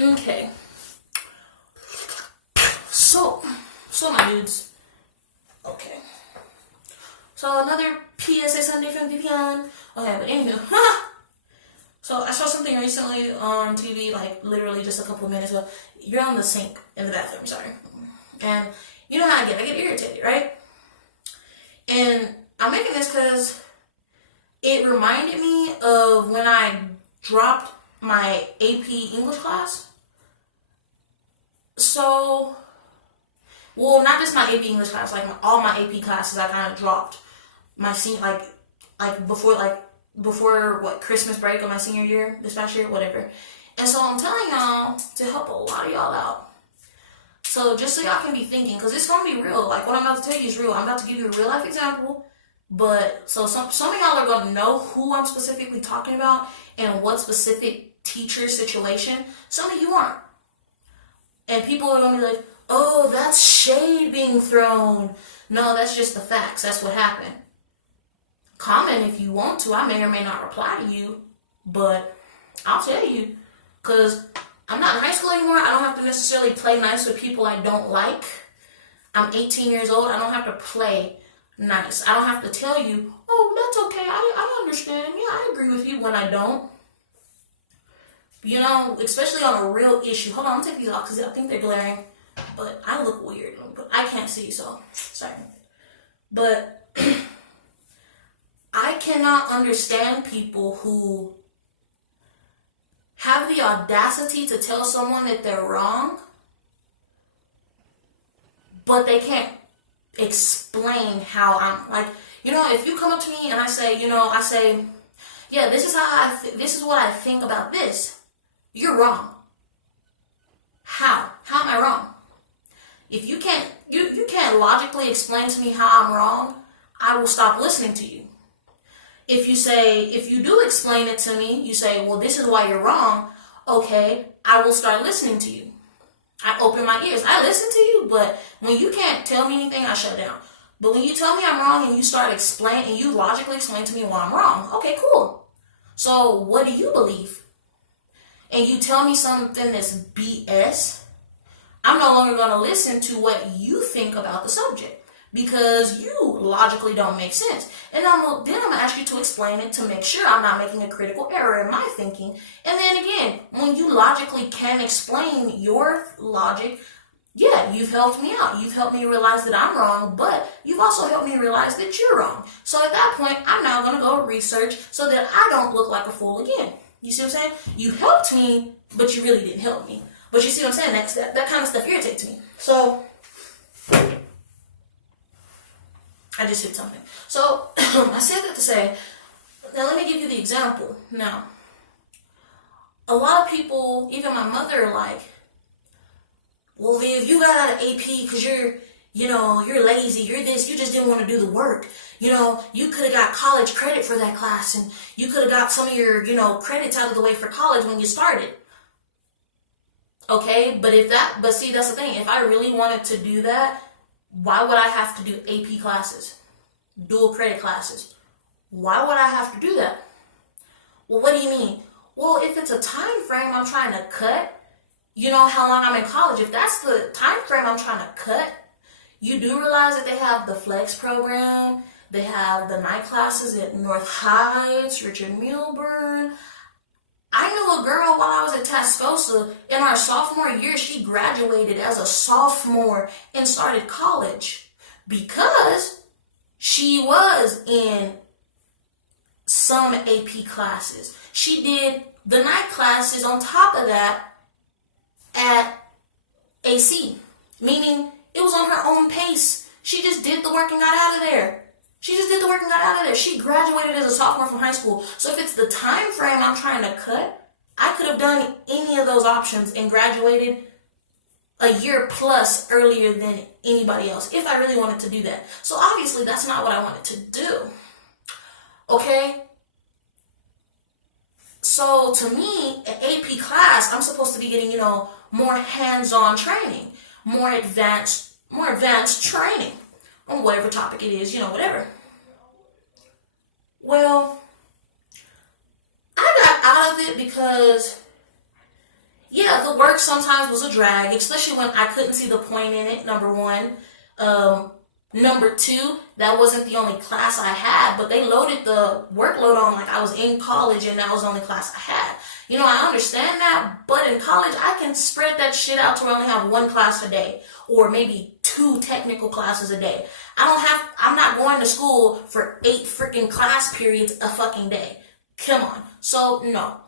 Okay. So my dudes. Okay. So another PSA Sunday from VPN. Okay, but anywho, so I saw something recently on TV, like literally just a couple of minutes ago. You're on the sink in the bathroom, sorry. And you know how I get irritated, right? And I'm making this because it reminded me of when I dropped my AP English class. So, well, not just my AP English class, like all my AP classes, I kind of dropped my senior, before what, Christmas break of my senior year, this past year, whatever. And so I'm telling y'all to help a lot of y'all out. So just so y'all can be thinking, because it's going to be real. Like what I'm about to tell you is real. I'm about to give you a real life example. But so some of y'all are going to know who I'm specifically talking about and what specific teacher situation. Some of you aren't. And people are going to be like, oh, that's shade being thrown. No, that's just the facts. That's what happened. Comment if you want to. I may or may not reply to you, but I'll tell you, because I'm not in high school anymore. I don't have to necessarily play nice with people I don't like. I'm 18 years old. I don't have to play nice. I don't have to tell you, oh, that's okay. I understand. Yeah, I agree with you when I don't. You know, especially on a real issue. Hold on, I'm taking these off because I think they're glaring. But I look weird. But I can't see, so sorry. But I cannot understand people who have the audacity to tell someone that they're wrong, but they can't explain how I'm, like, you know, if you come up to me and I say, yeah, this is how this is what I think about this. You're wrong. How? How am I wrong? If you can't, you can't logically explain to me how I'm wrong, I will stop listening to you. If you do explain it to me, you say, well, this is why you're wrong, okay, I will start listening to you. I open my ears. I listen to you, but when you can't tell me anything, I shut down. But when you tell me I'm wrong and you start explaining, and you logically explain to me why I'm wrong, okay, cool. So what do you believe? And you tell me something that's BS, I'm no longer going to listen to what you think about the subject because you logically don't make sense. And then I'm going to ask you to explain it to make sure I'm not making a critical error in my thinking. And then again, when you logically can explain your logic, yeah, you've helped me out. You've helped me realize that I'm wrong, but you've also helped me realize that you're wrong. So at that point, I'm now going to go research so that I don't look like a fool again. You see what I'm saying? You helped me, but you really didn't help me. But you see what I'm saying? That kind of stuff irritates me. So, I just hit something. So, I said that to say, now let me give you the example. Now, a lot of people, even my mother, are like, well, Viv, you got out of AP because you're lazy, you're this, you just didn't want to do the work. You could have got college credit for that class, and you could have got some of your, credits out of the way for college when you started. Okay, but see, that's the thing. If I really wanted to do that, why would I have to do AP classes? Dual credit classes? Why would I have to do that? Well, what do you mean? Well, if it's a time frame I'm trying to cut, how long I'm in college, if that's the time frame I'm trying to cut, you do realize that they have the flex program, they have the night classes at North Heights, Richard Milburn. I knew a girl while I was at Tascosa in our sophomore year. She graduated as a sophomore and started college because she was in some AP classes. She did the night classes on top of that at AC, meaning it was on her own pace. She just did the work and got out of there. She graduated as a sophomore from high school. So if it's the time frame I'm trying to cut, I could have done any of those options and graduated a year plus earlier than anybody else if I really wanted to do that. So obviously that's not what I wanted to do. Okay? So to me, an AP class, I'm supposed to be getting, more hands-on training, more advanced training on whatever topic it is, whatever. Well, I got out of it because yeah, the work sometimes was a drag, especially when I couldn't see the point in it, number one. Number two, that wasn't the only class I had, but they loaded the workload on like I was in college and that was the only class I had. You know, I understand that, but in college, I can spread that shit out to where I only have one class a day, or maybe 2 technical classes a day. I'm not going to school for 8 freaking class periods a fucking day. Come on. So, no.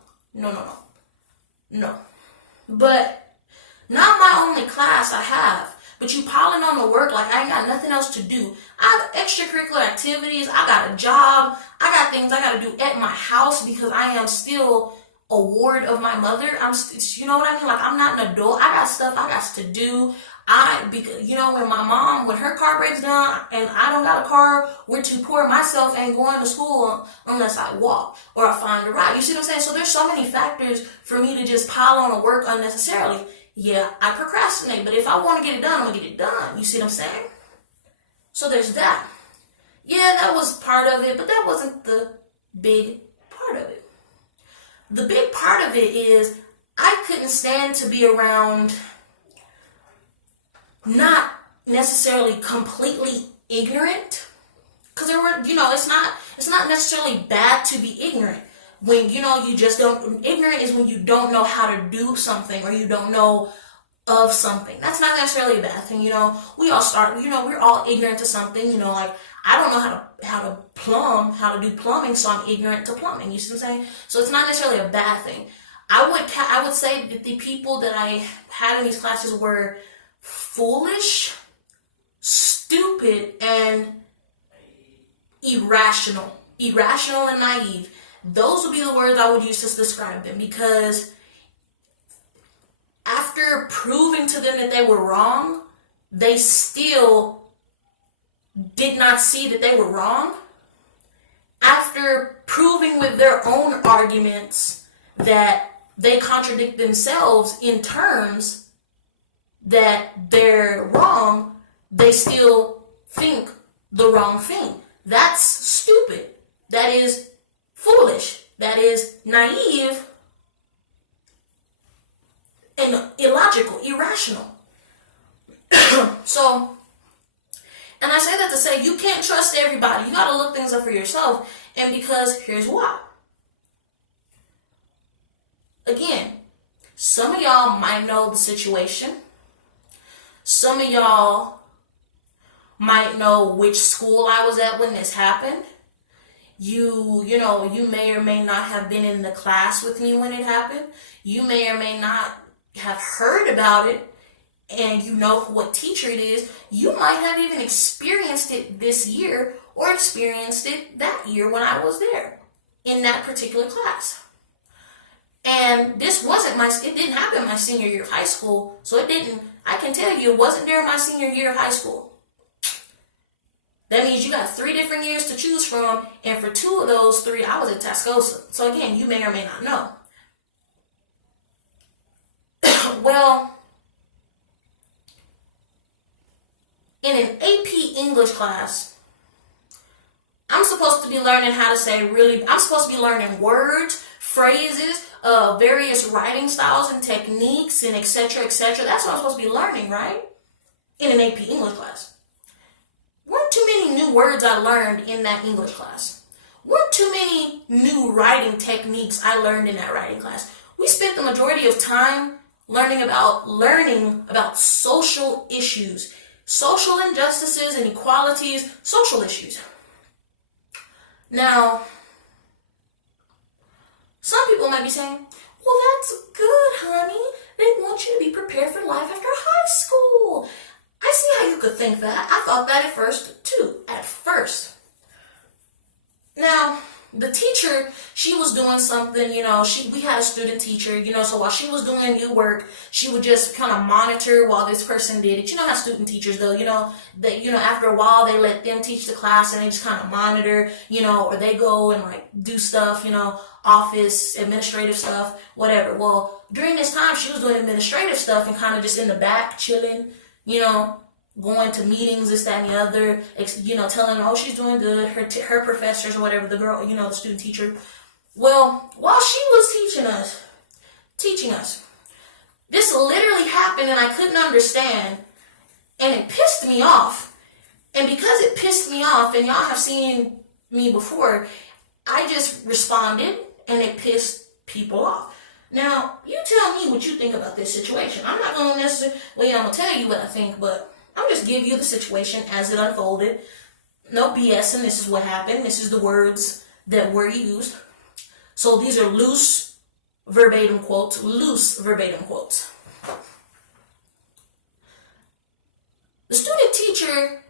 But, not my only class I have. But you piling on the work like I ain't got nothing else to do. I have extracurricular activities. I got a job. I got things I got to do at my house because I am still a ward of my mother. You know what I mean? Like, I'm not an adult. I got stuff I got to do. Because, you know, when her car breaks down and I don't got a car, we're too poor. Myself ain't going to school unless I walk or I find a ride. You see what I'm saying? So there's so many factors for me to just pile on the work unnecessarily. Yeah, I procrastinate, but if I want to get it done, I'm going to get it done. You see what I'm saying? So there's that. Yeah, that was part of it, but that wasn't the big part of it. The big part of it is I couldn't stand to be around not necessarily completely ignorant, because there were, you know, it's not necessarily bad to be ignorant. When, you know, you just don't, ignorant is when you don't know how to do something or you don't know of something. That's not necessarily a bad thing, you know. We all start, you know, we're all ignorant to something, you know, like I don't know how to do plumbing, so I'm ignorant to plumbing. You see what I'm saying? So it's not necessarily a bad thing. I would say that the people that I had in these classes were foolish, stupid, and irrational and naive. Those would be the words I would use to describe them, because after proving to them that they were wrong, they still did not see that they were wrong. After proving with their own arguments that they contradict themselves in terms that they're wrong, they still think the wrong thing. That's stupid. That is foolish. That is naive and illogical, irrational. So, and I say that to say you can't trust everybody. You got to look things up for yourself. And because here's why. Again, some of y'all might know the situation. Some of y'all might know which school I was at when this happened. You may or may not have been in the class with me when it happened. You may or may not have heard about it, and you know what teacher it is. You might have even experienced it this year or experienced it that year when I was there in that particular class. And it didn't happen my senior year of high school, so I can tell you it wasn't during my senior year of high school. That means you got 3 different years to choose from, and for 2 of those 3, I was at Tascosa. So again, you may or may not know. Well, in an AP English class, I'm supposed to be learning I'm supposed to be learning words, phrases, various writing styles and techniques, and etc., etc. That's what I'm supposed to be learning, right? In an AP English class. Weren't too many new words I learned in that English class. Weren't too many new writing techniques I learned in that writing class. We spent the majority of time learning about social issues, social injustices, inequalities, social issues. Now, some people might be saying, well, that's good, honey. They want you to be prepared for life after high school. I see how you could think that. I thought that at first, too. At first. Now, the teacher, she was doing something, we had a student teacher, so while she was doing new work, she would just kind of monitor while this person did it. You know how student teachers, though, after a while, they let them teach the class and they just kind of monitor, or they go and, do stuff, office, administrative stuff, whatever. Well, during this time, she was doing administrative stuff and kind of just in the back, chilling, going to meetings, this, that, and the other, telling her, oh, she's doing good, her professors or whatever, the girl, the student teacher. Well, while she was teaching us, This literally happened and I couldn't understand, and it pissed me off. And because it pissed me off, and y'all have seen me before, I just responded and it pissed people off. Now, you tell me what you think about this situation. I'm not going to necessarily, I'm going to tell you what I think, but I'm just giving you the situation as it unfolded. No BS, and this is what happened. This is the words that were used. So these are loose verbatim quotes. The student teacher,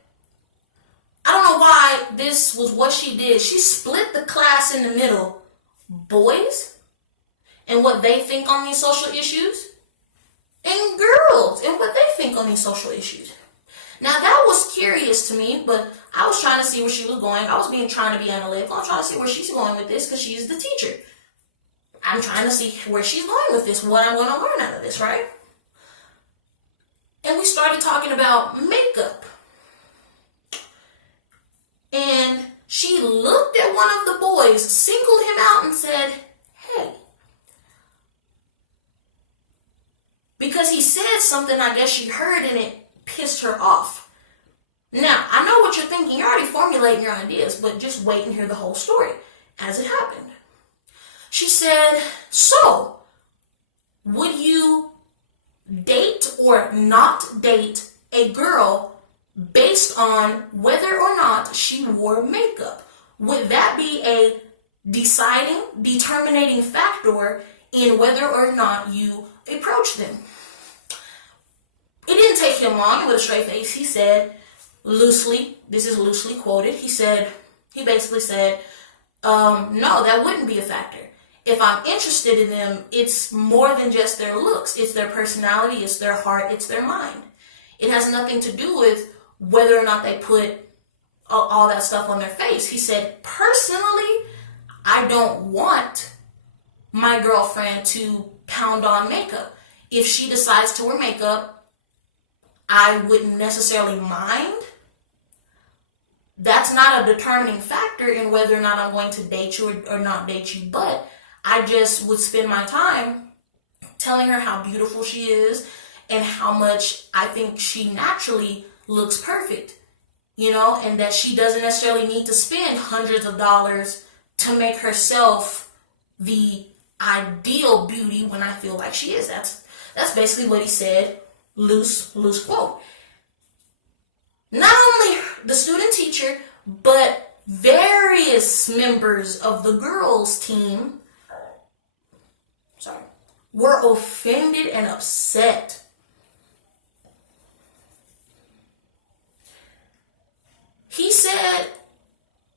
I don't know why this was what she did. She split the class in the middle. Boys and what they think on these social issues, and girls and what they think on these social issues. Now that was curious to me, but I was trying to see where she was going. I was trying to be analytical. I'm trying to see where she's going with this because she's the teacher. I'm trying to see where she's going with this, what I'm going to learn out of this, right? And we started talking about makeup. And she looked at one of the boys, singled him out, and said, hey. Because he said something I guess she heard and it pissed her off. Now, I know what you're thinking. You're already formulating your ideas, but just wait and hear the whole story as it happened. She said, so, would you date or not date a girl based on whether or not she wore makeup? Would that be a determining factor in whether or not you approach them? It didn't take him long. With a straight face, he said, loosely, this is loosely quoted, he basically said, no, that wouldn't be a factor. If I'm interested in them, it's more than just their looks. It's their personality, it's their heart, it's their mind. It has nothing to do with whether or not they put all that stuff on their face. He said, personally, I don't want my girlfriend to pound on makeup. If she decides to wear makeup, I wouldn't necessarily mind. That's not a determining factor in whether or not I'm going to date you or not date you, but I just would spend my time telling her how beautiful she is and how much I think she naturally looks perfect, and that she doesn't necessarily need to spend hundreds of dollars to make herself the ideal beauty when I feel like she is. That's basically what he said, loose quote. Not only the student teacher, but various members of the girls' team were offended and upset. He said,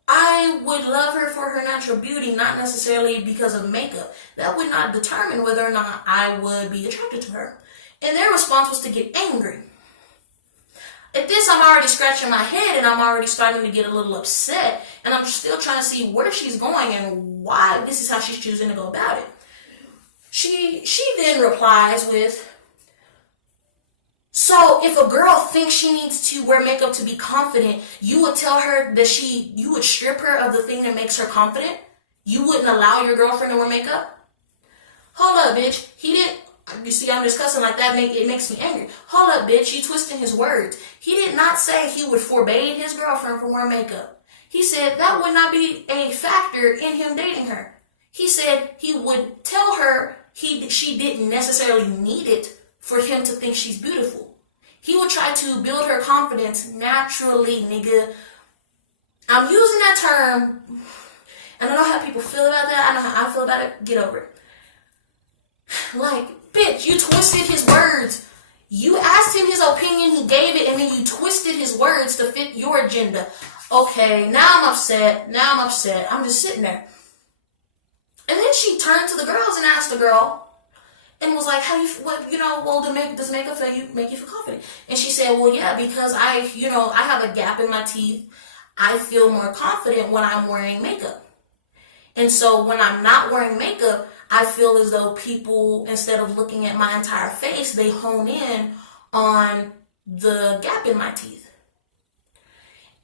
I would love her for her natural beauty, not necessarily because of makeup. That would not determine whether or not I would be attracted to her. And their response was to get angry. At this, I'm already scratching my head and I'm already starting to get a little upset. And I'm still trying to see where she's going and why this is how she's choosing to go about it. She then replies with, so if a girl thinks she needs to wear makeup to be confident, you would tell her that you would strip her of the thing that makes her confident? You wouldn't allow your girlfriend to wear makeup? Hold up, bitch. You see, I'm discussing like that, it makes me angry. Hold up, bitch. You twisting his words. He did not say he would forbade his girlfriend from wearing makeup. He said that would not be a factor in him dating her. He said he would tell her she didn't necessarily need it for him to think she's beautiful. He would try to build her confidence naturally, nigga. I'm using that term, and I know how people feel about that. I know how I feel about it. Get over it. Like, bitch, you twisted his words. You asked him his opinion, he gave it, and then you twisted his words to fit your agenda. Okay, now I'm upset. I'm just sitting there. And then she turned to the girls and asked the girl, and was like, does makeup make you feel confident? And she said, well, yeah, because I have a gap in my teeth. I feel more confident when I'm wearing makeup. And so when I'm not wearing makeup, I feel as though people, instead of looking at my entire face, they hone in on the gap in my teeth.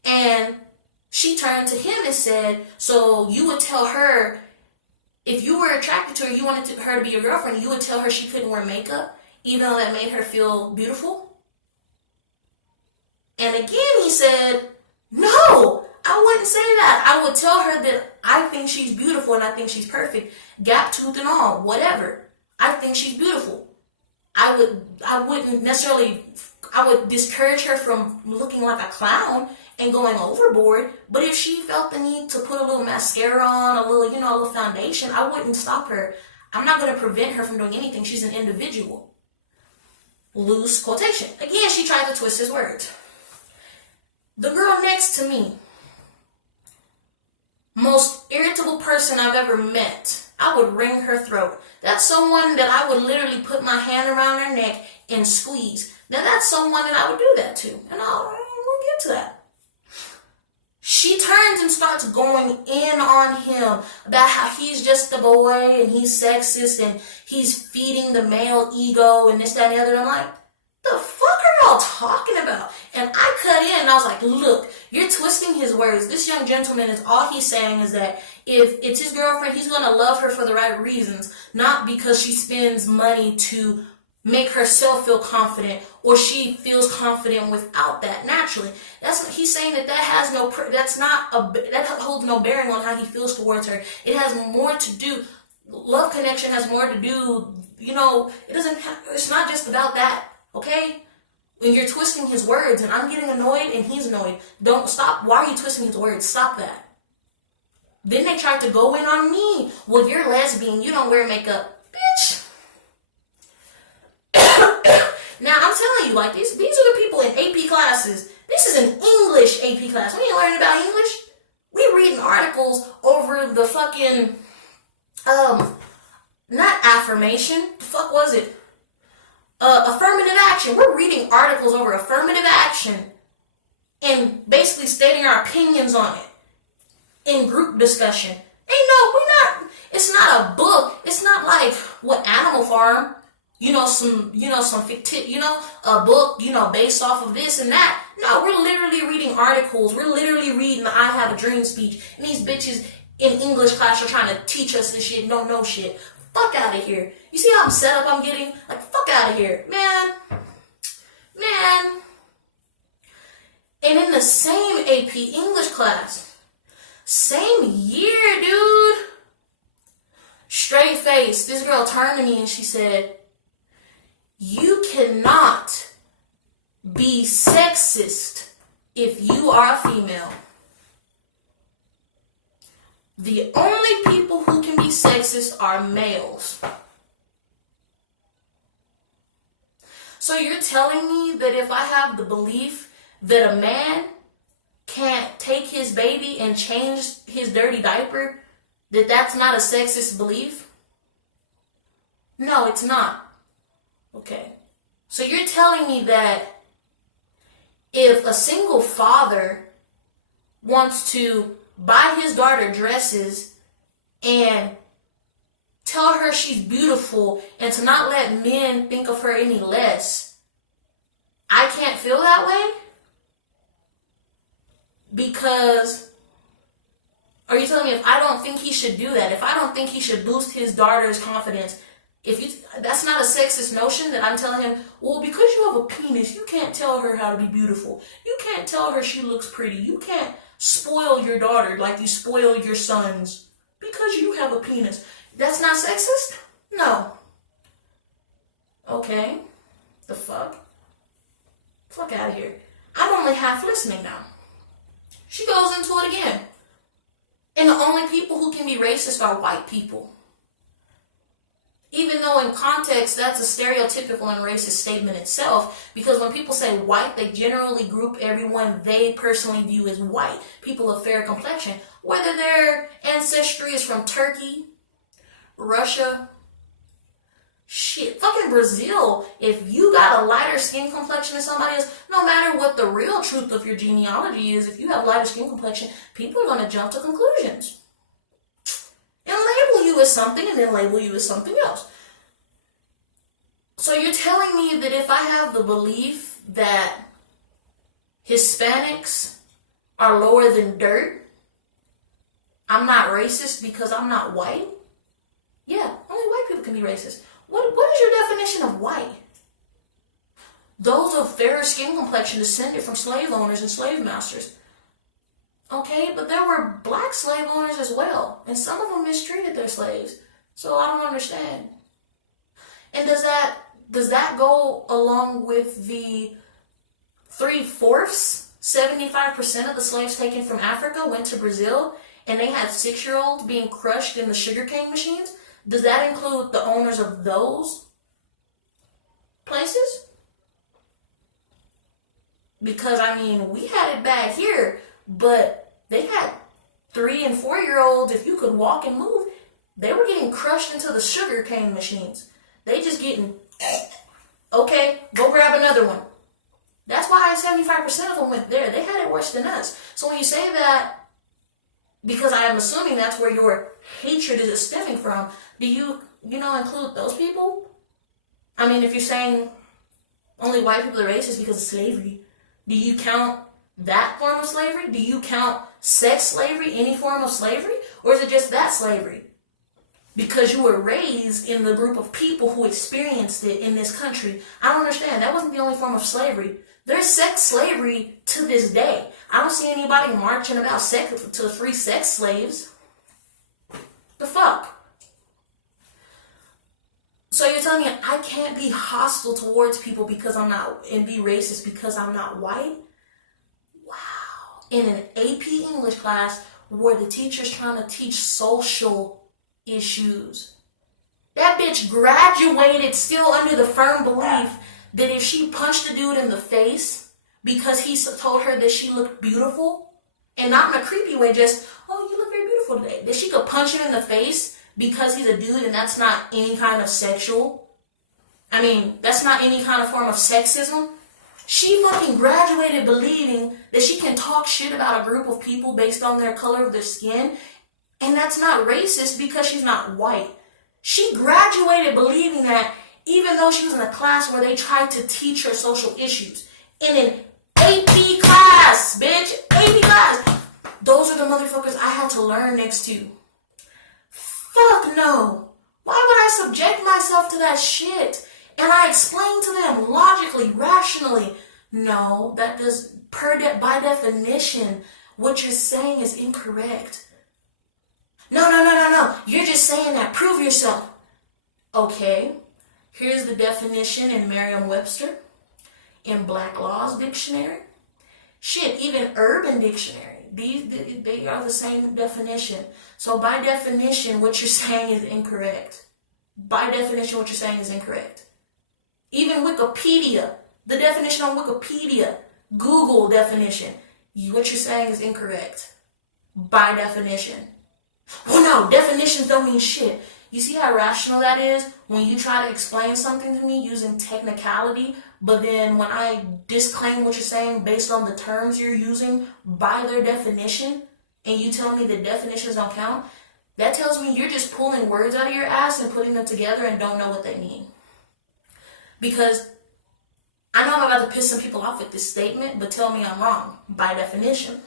And she turned to him and said, so you would tell her, if you were attracted to her, you wanted her to be your girlfriend, you would tell her she couldn't wear makeup, even though that made her feel beautiful? And again, he said, no, I wouldn't say that. I would tell her that I think she's beautiful and I think she's perfect, gap tooth and all, whatever. I think she's beautiful. I would discourage her from looking like a clown and going overboard. But if she felt the need to put a little mascara on, a little foundation, I wouldn't stop her. I'm not going to prevent her from doing anything. She's an individual. Loose quotation. Again, she tried to twist his words. The girl next to me, most irritable person I've ever met. I would wring her throat. That's someone that I would literally put my hand around her neck and squeeze. Now that's someone that I would do that to. And we'll get to that. She turns and starts going in on him about how he's just a boy and he's sexist and he's feeding the male ego and this, that, and the other. I'm like, the fuck are y'all talking about? And I cut in and I was like, look, you're twisting his words. This young gentleman is all he's saying is that if it's his girlfriend, he's going to love her for the right reasons, not because she spends money to make herself feel confident or she feels confident without that naturally. He's saying that that holds no bearing on how he feels towards her. It has more to do, love connection has more to do, it's not just about that, okay? When you're twisting his words and I'm getting annoyed and he's annoyed, don't stop. Why are you twisting his words? Stop that. Then they tried to go in on me. Well, you're lesbian, you don't wear makeup. Bitch. Now, I'm telling you, like, these are the people in AP classes. This is an English AP class. We ain't learning about English. We reading articles over the fucking, not affirmation. The fuck was it? Affirmative action. We're reading articles over affirmative action and basically stating our opinions on it in group discussion. It's not a book. It's not like what Animal Farm, some fictive, a book, based off of this and that. No, we're literally reading articles. We're literally reading the I Have a Dream speech. And these bitches in English class are trying to teach us this shit, don't know shit. Fuck out of here. You see how I'm set up I'm getting? Like, fuck out of here. Man. And in the same AP English class, same year, dude, straight face, this girl turned to me and she said, you cannot be sexist if you are a female. The only people who can be sexist are males. So you're telling me that if I have the belief that a man can't take his baby and change his dirty diaper, that's not a sexist belief? No, it's not. Okay. So you're telling me that if a single father wants to buy his daughter dresses and tell her she's beautiful and to not let men think of her any less, I can't feel that way? Because, are you telling me if I don't think he should do that, if I don't think he should boost his daughter's confidence, that's not a sexist notion that I'm telling him, well, because you have a penis, you can't tell her how to be beautiful. You can't tell her she looks pretty. You can't spoil your daughter like you spoil your sons because you have a penis. That's not sexist? No. Okay. The fuck? Fuck out of here. I'm only half listening now. She goes into it again. And the only people who can be racist are white people. Even though in context, that's a stereotypical and racist statement itself, because when people say white, they generally group everyone they personally view as white, people of fair complexion, whether their ancestry is from Turkey, Russia, fucking Brazil. If you got a lighter skin complexion than somebody else, no matter what the real truth of your genealogy is, if you have lighter skin complexion, people are going to jump to conclusions and label you as something and then label you as something else. So you're telling me that if I have the belief that Hispanics are lower than dirt, I'm not racist because I'm not white? Yeah, only white people can be racist. What is your definition of white? Those of fairer skin complexion descended from slave owners and slave masters. Okay, but there were black slave owners as well, and some of them mistreated their slaves. So I don't understand. And does that go along with the 3/4, 75% of the slaves taken from Africa went to Brazil, and they had 6-year-olds being crushed in the sugarcane machines? Does that include the owners of those places? Because, I mean, we had it bad here, but they had 3 and 4-year-olds, if you could walk and move, they were getting crushed into the sugarcane machines. They just getting, okay, go grab another one. That's why 75% of them went there. They had it worse than us. So when you say that, because I am assuming that's where your hatred is stemming from, do you include those people? I mean, if you're saying only white people are racist because of slavery, do you count that form of slavery? Do you count sex slavery, any form of slavery? Or is it just that slavery? Because you were raised in the group of people who experienced it in this country. I don't understand. That wasn't the only form of slavery. There's sex slavery to this day. I don't see anybody marching about sex to free sex slaves. The fuck? So you're telling me I can't be hostile towards people because I'm not, and be racist because I'm not white? Wow. In an AP English class where the teacher's trying to teach social issues. That bitch graduated still under the firm belief that if she punched the dude in the face because he told her that she looked beautiful, and not in a creepy way, just, oh, you look very beautiful today, that she could punch him in the face because he's a dude, and that's not any kind of sexual, I mean, that's not any kind of form of sexism. She fucking graduated believing that she can talk shit about a group of people based on their color of their skin, and that's not racist because she's not white. She graduated believing that even though she was in a class where they tried to teach her social issues. In an AP class, bitch, AP class. Those are the motherfuckers I had to learn next to. Fuck no. Why would I subject myself to that shit? And I explained to them logically, rationally, no, that does, by definition, what you're saying is incorrect. No. You're just saying that. Prove yourself. Okay. Here's the definition in Merriam-Webster, in Black Laws Dictionary. Shit, even Urban Dictionary. They are the same definition. So by definition, what you're saying is incorrect. By definition, what you're saying is incorrect. Even Wikipedia, the definition on Wikipedia, Google definition, what you're saying is incorrect. By definition. Well, no, definitions don't mean shit. You see how rational that is when you try to explain something to me using technicality, but then when I disclaim what you're saying based on the terms you're using by their definition, and you tell me the definitions don't count, that tells me you're just pulling words out of your ass and putting them together and don't know what they mean. Because I know I'm about to piss some people off with this statement, but tell me I'm wrong. By definition,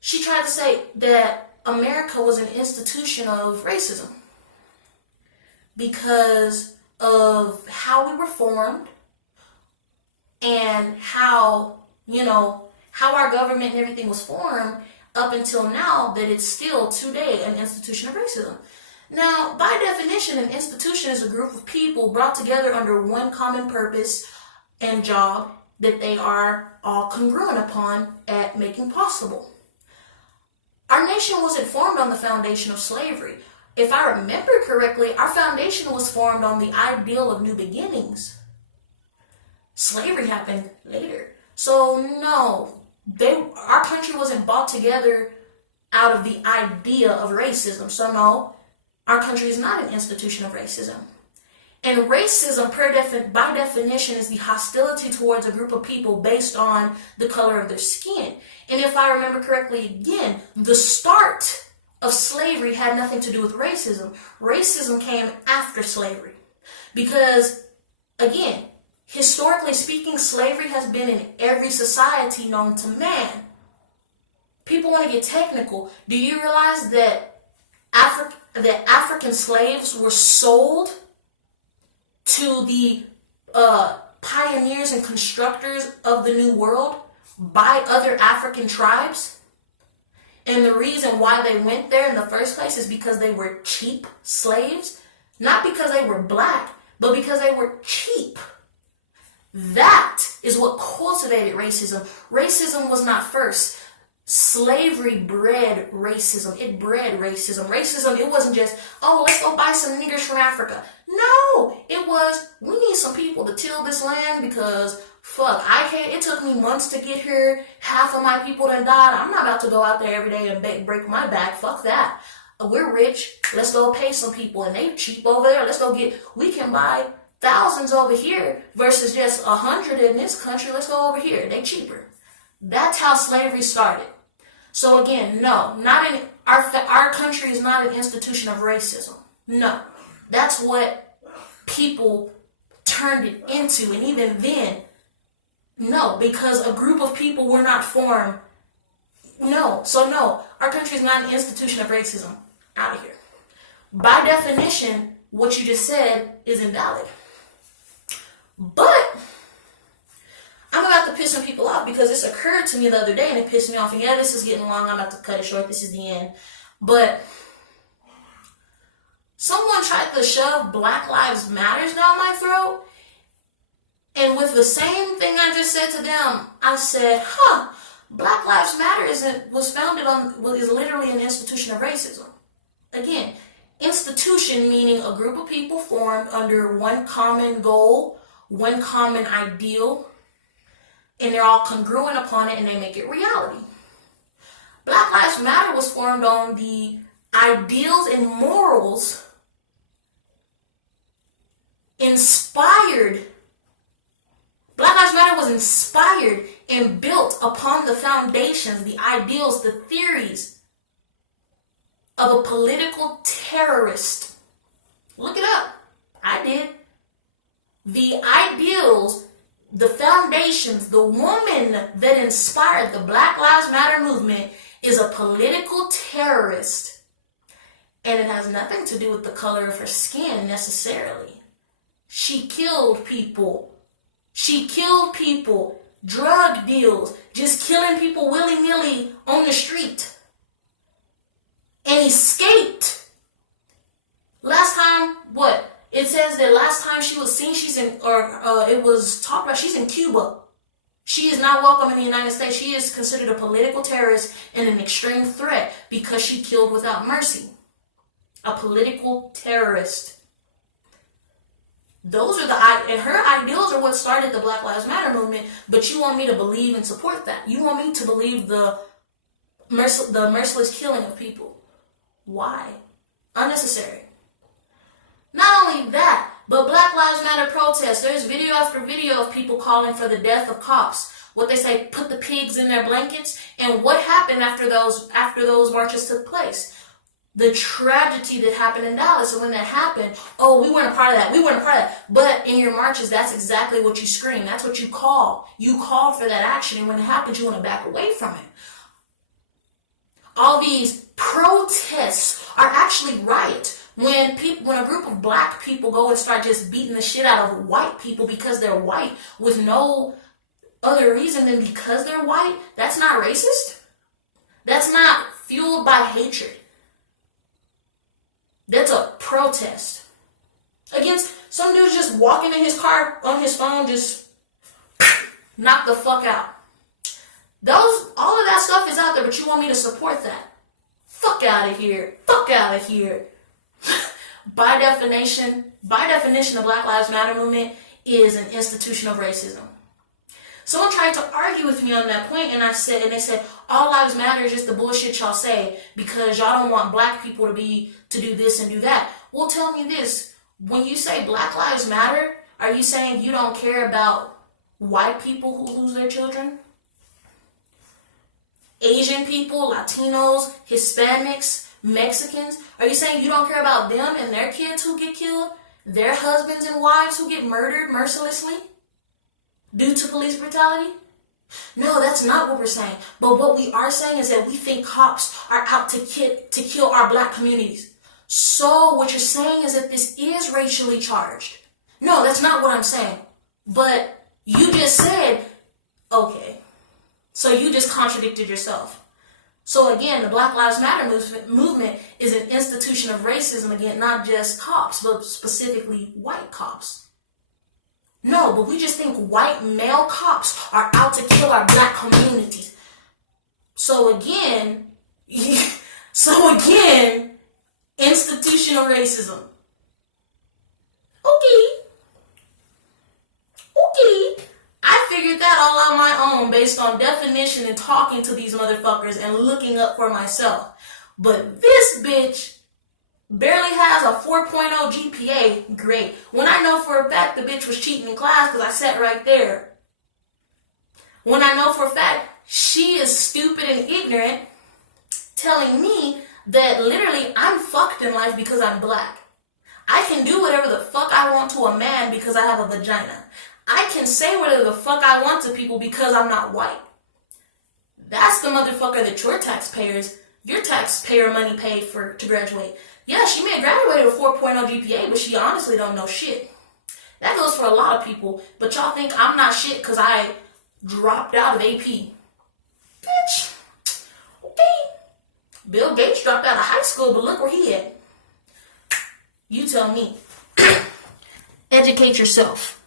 she tried to say that America was an institution of racism because of how we were formed and how our government and everything was formed up until now, that it's still today an institution of racism. Now, by definition, an institution is a group of people brought together under one common purpose and job that they are all congruent upon at making possible. Our nation wasn't formed on the foundation of slavery. If I remember correctly, our foundation was formed on the ideal of new beginnings. Slavery happened later. So no, our country wasn't brought together out of the idea of racism. So no, our country is not an institution of racism. And racism, by definition, is the hostility towards a group of people based on the color of their skin. And if I remember correctly, again, the start of slavery had nothing to do with racism. Racism came after slavery. Because, again, historically speaking, slavery has been in every society known to man. People want to get technical. Do you realize that African slaves were sold to the pioneers and constructors of the New World by other African tribes. And the reason why they went there in the first place is because they were cheap slaves. Not because they were black, but because they were cheap. That is what cultivated racism. Racism was not first. Slavery bred racism. It bred racism. Racism, it wasn't just, oh, let's go buy some niggers from Africa. No, it was, we need some people to till this land because, fuck, it took me months to get here. Half of my people done died. I'm not about to go out there every day and break my back. Fuck that. We're rich. Let's go pay some people. And they cheap over there. We can buy thousands over here versus just 100 in this country. Let's go over here. They cheaper. That's how slavery started. So again, no, our country is not an institution of racism. No, that's what people turned it into. And even then, no, because a group of people were not formed. No, so no, our country is not an institution of racism. Out of here. By definition, what you just said is invalid. But I'm about to piss some people off because this occurred to me the other day and it pissed me off. And yeah, this is getting long. I'm about to cut it short. This is the end. But someone tried to shove Black Lives Matters down my throat. And with the same thing I just said to them, I said, Black Lives Matter is literally an institution of racism. Again, institution meaning a group of people formed under one common goal, one common ideal, and they're all congruent upon it and they make it reality. Black Lives Matter was formed on the ideals and morals inspired. Black Lives Matter was inspired and built upon the foundations, the ideals, the theories of a political terrorist. Look it up. I did. The ideals, the foundations, the woman that inspired the Black Lives Matter movement is a political terrorist. And it has nothing to do with the color of her skin necessarily. She killed people. Drug deals, just killing people willy-nilly on the street. And escaped. Last time, it says that last time she was seen, it was talked about, she's in Cuba. She is not welcome in the United States. She is considered a political terrorist and an extreme threat because she killed without mercy. A political terrorist. And her ideals are what started the Black Lives Matter movement, but you want me to believe and support that. You want me to believe the merciless killing of people. Why? Unnecessary. Not only that, but Black Lives Matter protests. There's video after video of people calling for the death of cops. What they say, put the pigs in their blankets. And what happened after those marches took place? The tragedy that happened in Dallas. And when that happened, we weren't a part of that. But in your marches, that's exactly what you scream. That's what you call. You call for that action. And when it happens, you want to back away from it. All these protests are actually riots. When a group of black people go and start just beating the shit out of white people because they're white with no other reason than because they're white, that's not racist. That's not fueled by hatred. That's a protest against some dude just walking in his car on his phone, just knock the fuck out. All of that stuff is out there, but you want me to support that? Fuck out of here. Fuck out of here. By definition, the Black Lives Matter movement is an institution of racism. Someone tried to argue with me on that point, and they said, all lives matter is just the bullshit y'all say because y'all don't want black people to do this and do that. Well, tell me this. When you say Black Lives Matter, are you saying you don't care about white people who lose their children? Asian people, Latinos, Hispanics, Mexicans? Are you saying you don't care about them and their kids who get killed? Their husbands and wives who get murdered mercilessly due to police brutality? No, that's not what we're saying. But what we are saying is that we think cops are out to kill our black communities. So what you're saying is that this is racially charged. No, that's not what I'm saying. But you just said, okay. So you just contradicted yourself. So again, the Black Lives Matter movement is an institution of racism again, not just cops, but specifically white cops. No, but we just think white male cops are out to kill our black communities. So again, institutional racism. Okay. I figured that all on my own based on definition and talking to these motherfuckers and looking up for myself. But this bitch barely has a 4.0 GPA. Great. When I know for a fact the bitch was cheating in class because I sat right there. When I know for a fact she is stupid and ignorant, telling me that literally I'm fucked in life because I'm black. I can do whatever the fuck I want to a man because I have a vagina. I can say whatever the fuck I want to people because I'm not white. That's the motherfucker that your taxpayer money paid for to graduate. Yeah, she may have graduated with a 4.0 GPA, but she honestly don't know shit. That goes for a lot of people, but y'all think I'm not shit because I dropped out of AP. Bitch. Okay. Bill Gates dropped out of high school, but look where he at. You tell me. Educate yourself.